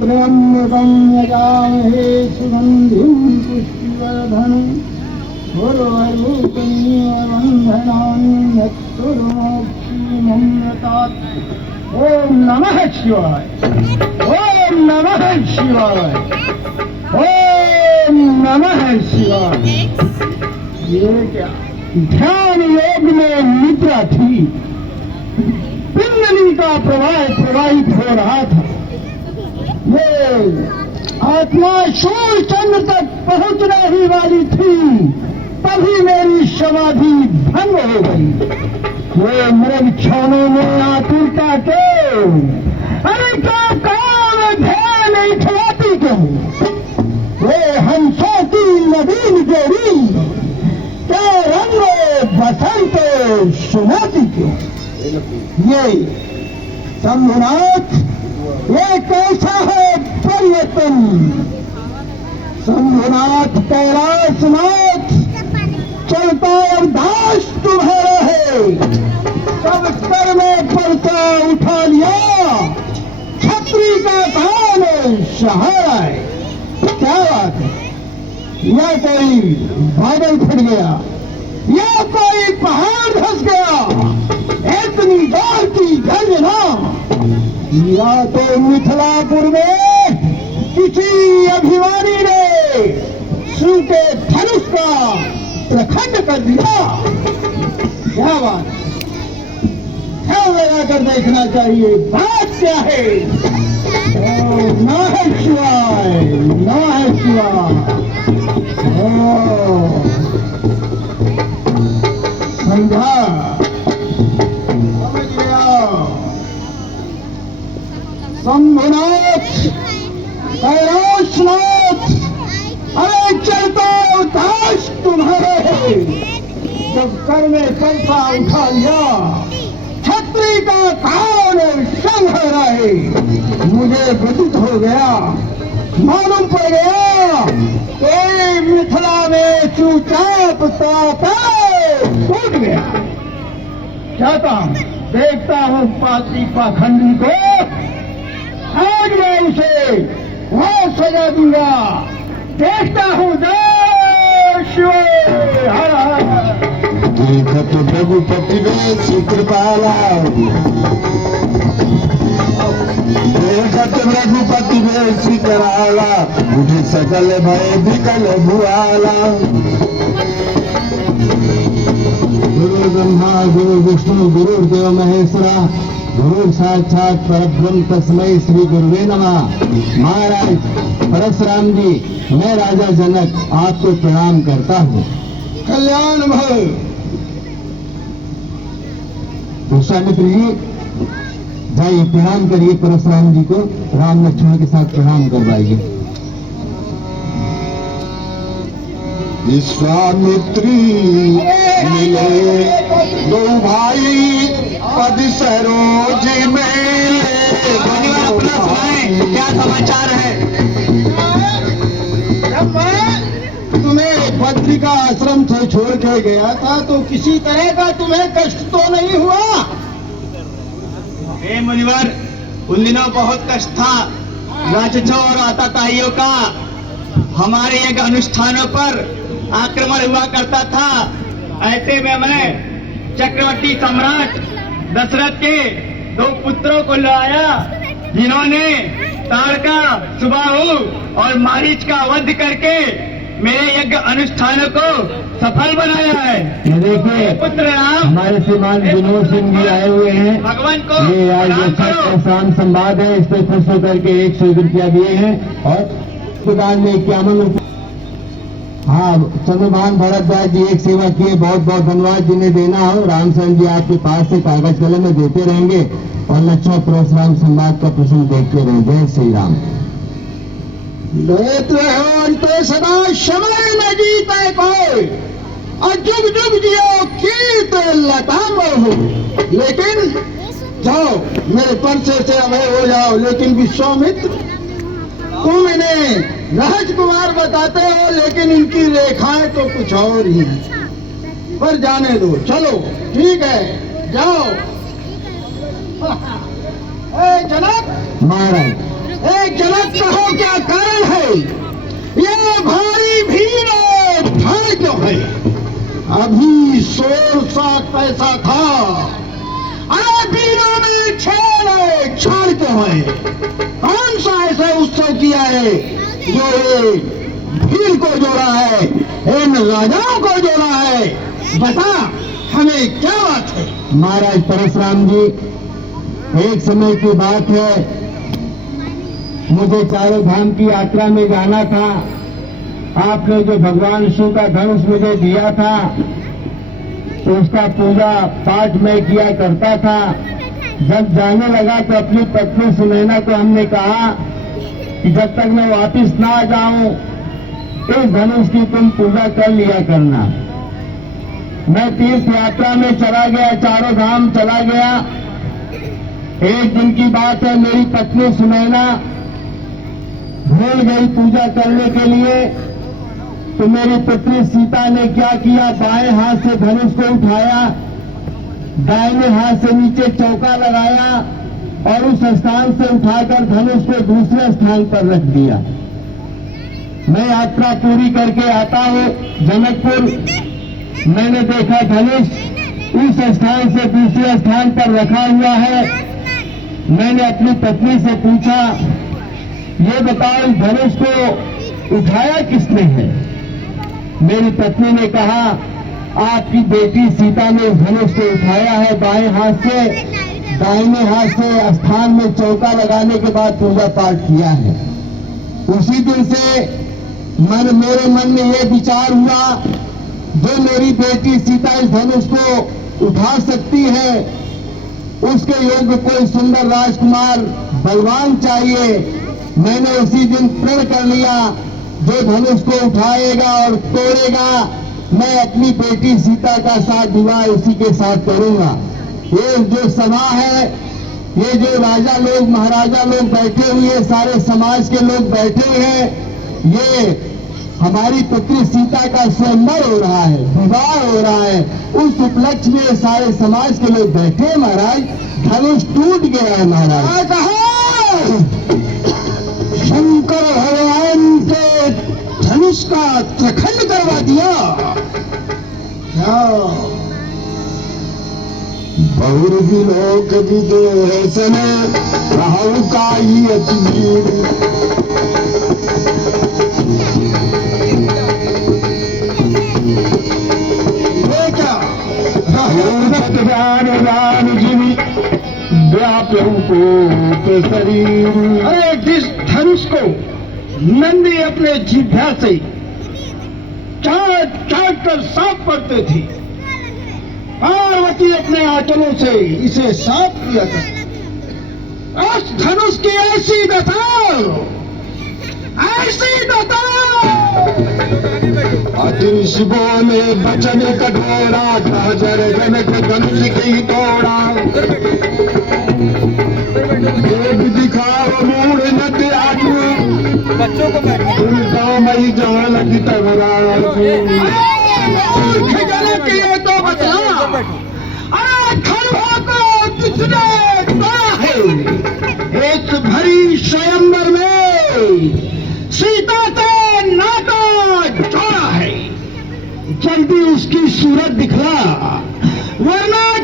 त्र्यम्बकं यजामहे सुगन्धिं पुष्टिवर्धनम् उर्वरूकमिव मृत्युर्मोक्षीममृतात्। ओम नमः शिवाय, ओम नमः शिवाय, ओम नमः शिवाय। ये क्या ध्यान योग में निद्रा थी, पिंगली का प्रवाह प्रवाहित हो रहा था। ये आत्मा सूर्य चंद्र तक पहुंचने ही वाली थी, तभी मेरी समाधि भंग हो गई। वो मृग क्षणों में आतुरता क्यों? अरे क्या काम ध्यान नहीं खिलाती क्यों? वे हंसों की नवीन जोड़ी क्या रंग बसंत सुनाती क्यों? ये शंभुनाथ, ये कैसा है परिवर्तन? शंभुनाथ कैलाशनाथ चलता अरदास तुम्हारा है। सब कर में पर्चा उठा लिया, छतरी का काम सहारा है। क्या बात है? या कोई बादल फट गया, या कोई पहाड़ धंस गया, इतनी जोर की गर्जना। या तो मिथिलापुर में किसी अभिमानी ने शिव के धनुष का प्रखंड कर दिया। क्या बात, ध्यान लगाकर देखना चाहिए बात क्या है। नमः शिवाय, नमः शिवाय। समझा, समझ गया। शंभुनाथ कैलाशनाथ, अरे चलता उदास तुम्हारे है। जब कर में पंखा उठा लिया, छतरी का कौन संग है। मुझे प्रतीत हो गया, मालूम पड़ गया कि मिथिला में चुपचाप टूट गया। चाहता हूं, देखता हूं पाती पाखंडी को, आज मैं उसे वहां सजा दूंगा। देखता हूं देखत रघुपति वेश कृपाला, देखत रघुपति वेश कराला, उठे सकल भय विकल भुआला। गुरु ब्रह्मा गुरु विष्णु गुरुदेव महेश्वरा, गुरु साक्षात परब्रह्म तस्मै श्री गुरुवे नमः। महाराज परशुराम जी, मैं राजा जनक आपको प्रणाम करता हूँ। कल्याण भव। विश्वामित्र जी जाइए, प्रणाम करिए परशुराम जी को, राम लक्ष्मण के साथ प्रणाम करवाइए। विश्वामित्री मिले दो भाई, पद सरोज में। क्या समाचार है? तुम्हें बद्री का आश्रम से छोड़ के गया था तो किसी तरह का तुम्हें कष्ट तो नहीं हुआ? हे मुनिवर, उन दिनों बहुत कष्ट था, राक्षसों और आतताइयों का। हमारे यज्ञ अनुष्ठानों पर आक्रमण हुआ करता था। ऐसे में मैं चक्रवर्ती सम्राट दशरथ के 2 पुत्रों को लाया, जिन्होंने ताड़का, सुबाहु और मारीच का वध करके मेरे यज्ञ अनुष्ठानों को सफल बनाया है। देखिए पुत्र राम, हमारे श्रीमान विनोद सिंह जी आए हुए हैं। भगवान को ये आज शाम संवाद है, इस पर खुश होकर के 100 रुपया दिए हैं और प्रदान में 51 रुपया। हाँ, चंद्रभान भरद्वाज जी एक सेवा किए, बहुत बहुत धन्यवाद। जिन्हें देना हो रामचंद्र जी आपके पास से कागज कलम में देते रहेंगे और लक्ष्मण परशुराम संवाद का प्रश्न देखते रहें। जय श्री राम। लेते हो तो सदा समय न जीते कोई, और जुग जुग जियो कीर्त लताम हो। लेकिन जाओ, मेरे पर्चे से अभय हो जाओ। लेकिन विश्वामित्र, तुम इन्हें राजकुमार बताते हो, लेकिन इनकी रेखाएं तो कुछ और ही हैं। पर जाने दो, चलो ठीक है, जाओ। जनक महाराज एक जनक कहो क्या कारण है? ये भारी भीड़ और ठाड़ क्यों है? अभी 16 पैसा था, अरे भीड़ों में छाड़ क्यों है? कौन सा ऐसा उत्सव किया है जो ये भीड़ को जोड़ा है, इन राजाओं को जोड़ा है? बता, हमें क्या बात है? महाराज परशुराम जी, एक समय की बात है, मुझे चारों धाम की यात्रा में जाना था। आपने जो भगवान शिव का धनुष मुझे दिया था, तो उसका पूजा पाठ मैं किया करता था। जब जाने लगा तो अपनी पत्नी सुनैना को हमने कहा कि जब तक मैं वापस ना आ जाऊं, इस धनुष की तुम पूजा कर लिया करना। मैं तीर्थ यात्रा में चला गया, चारों धाम चला गया। एक दिन की बात है, मेरी पत्नी सुनैना भूल गई पूजा करने के लिए, तो मेरी पुत्री सीता ने क्या किया, बाएं हाथ से धनुष को उठाया, दाहिने हाथ से नीचे चौका लगाया और उस स्थान से उठाकर धनुष को दूसरे स्थान पर रख दिया। मैं यात्रा पूरी करके आता हूं जनकपुर, मैंने देखा धनुष उस स्थान से दूसरे स्थान पर रखा हुआ है। मैंने अपनी पत्नी से पूछा, ये बताओ इस धनुष को उठाया किसने है? मेरी पत्नी ने कहा, आपकी बेटी सीता ने इस धनुष को उठाया है बाएं हाथ से, दाहिने हाथ से स्थान में चौका लगाने के बाद पूजा पाठ किया है। उसी दिन से मेरे मन में ये विचार हुआ, जो मेरी बेटी सीता इस धनुष को उठा सकती है, उसके योग्य कोई सुंदर राजकुमार बलवान चाहिए। मैंने उसी दिन प्रण कर लिया, जो धनुष को उठाएगा और तोड़ेगा, मैं अपनी बेटी सीता का साथ विवाह उसी के साथ करूंगा। ये जो सभा है, ये जो राजा लोग महाराजा लोग बैठे हुए, सारे समाज के लोग बैठे हैं, ये हमारी पुत्री सीता का स्वयंवर हो रहा है, विवाह हो रहा है। उस उपलक्ष्य में सारे समाज के लोग बैठे हैं महाराज। धनुष टूट गया है महाराज। शंकर भगवान के धनुष का त्रिखंड करवा दिया क्या? बहुर लोक विदेशन रहु काई अतीर, शरीर। अरे जिस धनुष को नंदी अपने जिह्वा से चाट चाट कर साफ करते थे, पार्वती अपने आंचलों से इसे साफ किया करती। उस धनुष की ऐसी दशा, ऐसी दशा। अतिश बोले बचन कठोरा, जर जनक धनुष की तोड़ा। देख दिखाओ मूढ़ नत आजू, बच्चों को उल्टा मई जान लगी तबरा। ये तो बता, खड़वा को किसने तोड़ा है? एक भरी स्वयंवर में सीता से नाता जोड़ा है। जल्दी उसकी सूरत दिखला, वरना